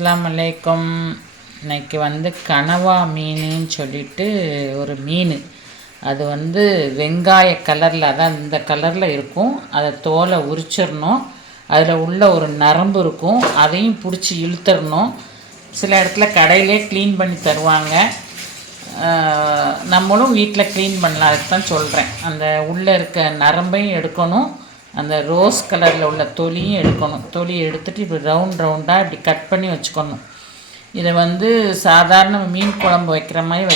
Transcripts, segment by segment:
அஸ்ஸலாமு அலைக்கும். இன்னைக்கு கனவா மீனுன்னு சொல்லிட்டு ஒரு மீன். அது வெங்காய கலரில், அதான் இந்த கலரில் இருக்கும். அதை தோலை உரிச்சிடணும். அதில் உள்ள ஒரு நரம்பு இருக்கும், அதையும் பிடிச்சி இழுத்துடணும். சில இடத்துல கடையிலே க்ளீன் பண்ணி தருவாங்க. நம்மளும் வீட்டில் க்ளீன் பண்ணலாம். அதுக்கு தான் சொல்கிறேன். அந்த உள்ளே இருக்க நரம்பையும் எடுக்கணும், அந்த ரோஸ் கலரில் உள்ள தொலியும் எடுக்கணும். தொலி எடுத்துகிட்டு இப்படி ரவுண்டாக இப்படி கட் பண்ணி வச்சுக்கணும். இதை சாதாரண மீன் குழம்பு வைக்கிற மாதிரி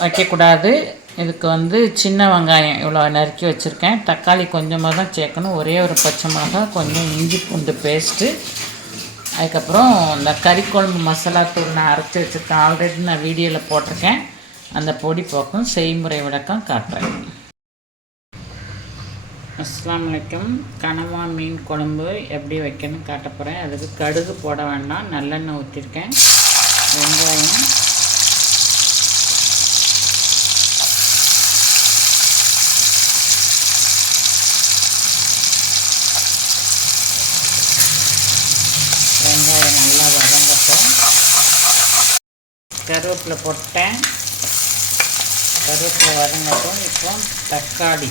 வைக்கக்கூடாது. இதுக்கு சின்ன வெங்காயம் இவ்வளோ நறுக்கி வச்சுருக்கேன். தக்காளி கொஞ்சமாக தான் சேர்க்கணும். ஒரே ஒரு பச்சை மிளகாய், கொஞ்சம் இஞ்சி பூண்டு பேஸ்ட்டு, அதுக்கப்புறம் இந்த கறி குழம்பு மசாலா தூள் நான் அரைச்சி வச்சுருக்கேன். ஆல்ரெடி நான் வீடியோவில் போட்டிருக்கேன். அந்த பொடி போக்கும் செய்முறை விளக்கம் காட்டுறேன். அஸ்ஸலாமு அலைக்கும். கனவா மீன் குழம்பு எப்படி வைக்கணும்னு காட்ட போகிறேன். அதுக்கு கடுகு போட வேண்டாம், நல்லெண்ணெய் ஊற்றிருக்கேன். வெங்காயம், நல்லா வதங்கட்டும். கருவேப்பிலை போட்டேன். கருவேப்பிலை வதங்கட்டும். இப்போ தக்காளி,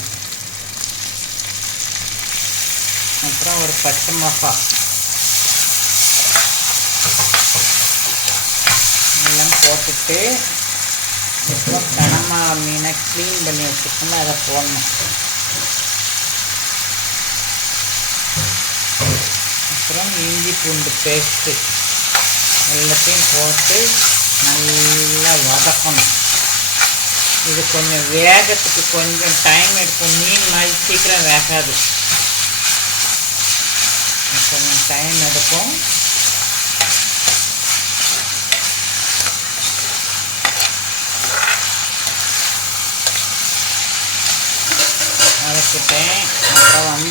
அப்புறம் ஒரு பச்சை மிளகாய் எல்லாம் போட்டுட்டு, இப்போ கனவா மீனை க்ளீன் பண்ணி வச்சுக்கணும், அதை போடணும். அப்புறம் இஞ்சி பூண்டு பேஸ்ட்டு எல்லாத்தையும் போட்டு நல்லா வதக்கணும். இது கொஞ்சம் வேகத்துக்கு கொஞ்சம் டைம் எடுக்கும். மீன் மாதிரி சீக்கிரம் வேகாது, கொஞ்சம் டைம் எடுக்கும். வதக்கிட்டேன். அப்புறம்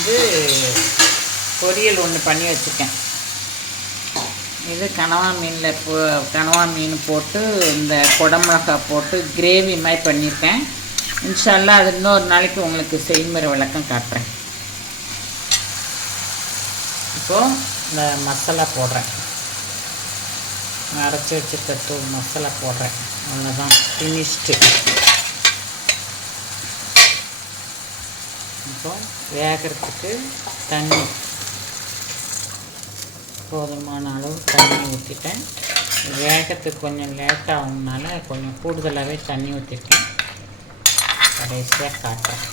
பொரியல் ஒன்று பண்ணி வச்சுருக்கேன். இது கனவா மீன் போட்டு இந்த குடமிளகாய் போட்டு கிரேவி மாதிரி பண்ணியிருக்கேன். இன்ஷா அல்லாஹ் அது இன்னொரு நாளைக்கு உங்களுக்கு செய்முறை விளக்கம் காட்டுறேன். இப்போது இந்த மசாலா போடுறேன். அரைச்சி வச்சுருக்க தூள் மசாலா போடுறேன். அவ்வளோதான், ஃபினிஷ்டு. இப்போ வேகிறதுக்கு தண்ணி, போதுமான அளவு தண்ணி ஊற்றிட்டேன். வேகத்துக்கு கொஞ்சம் லேட் ஆகும்னால கொஞ்சம் கூடுதலாகவே தண்ணி ஊற்றிருக்கேன். கடைசியாக காட்டுறேன்.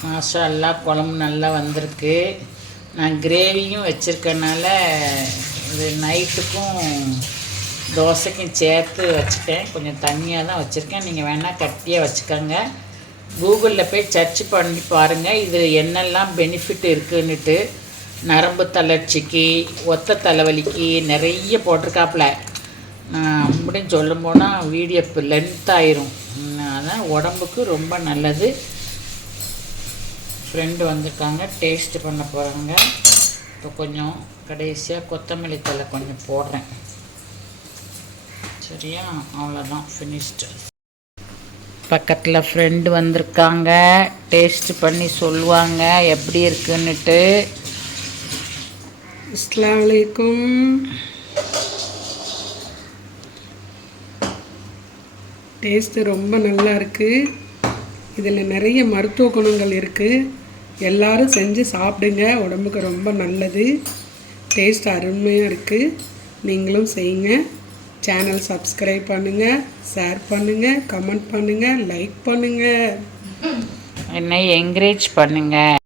மாஷா அல்லாஹ், குழம்பு நல்லா வந்திருக்கு. நான் கிரேவியும் வச்சுருக்கனால இது நைட்டுக்கும் தோசைக்கும் சேர்த்து வச்சுட்டேன். கொஞ்சம் தண்ணியாக தான் வச்சுருக்கேன். நீங்கள் வேணால் கட்டியாக வச்சுக்கோங்க. கூகுளில் போய் சர்ச் பண்ணி பாருங்கள், இது என்னெல்லாம் பெனிஃபிட் இருக்குன்னுட்டு. நரம்பு தளர்ச்சிக்கு, ஒத்த தலைவலிக்கு நிறைய போட்டிருக்காப்புல. அப்படின்னு சொல்லும் போனால் வீடியோ இப்போ லென்த் ஆயிரும். அதான் உடம்புக்கு ரொம்ப நல்லது. ஃப்ரெண்டு வந்திருக்காங்க, டேஸ்ட்டு பண்ண போகிறாங்க. இப்போ கொஞ்சம் கடைசியாக கொத்தமல்லி தழை கொஞ்சம் போடுறேன். சரியா, அவ்வளோதான், ஃபினிஷ்டு. பக்கத்தில் ஃப்ரெண்டு வந்திருக்காங்க, டேஸ்ட்டு பண்ணி சொல்லுவாங்க எப்படி இருக்குன்னுட்டு. அஸ்ஸலாமு அலைக்கும். டேஸ்ட்டு ரொம்ப நல்லா இருக்குது. இதில் நிறைய மருத்துவ குணங்கள் இருக்குது. எல்லோரும் செஞ்சு சாப்பிடுங்க, உடம்புக்கு ரொம்ப நல்லது. டேஸ்ட் அருமையாக இருக்குது. நீங்களும் செய்யுங்க. சேனல் சப்ஸ்கிரைப் பண்ணுங்கள், ஷேர் பண்ணுங்கள், கமெண்ட் பண்ணுங்கள், லைக் பண்ணுங்கள், என்னை என்கரேஜ் பண்ணுங்கள்.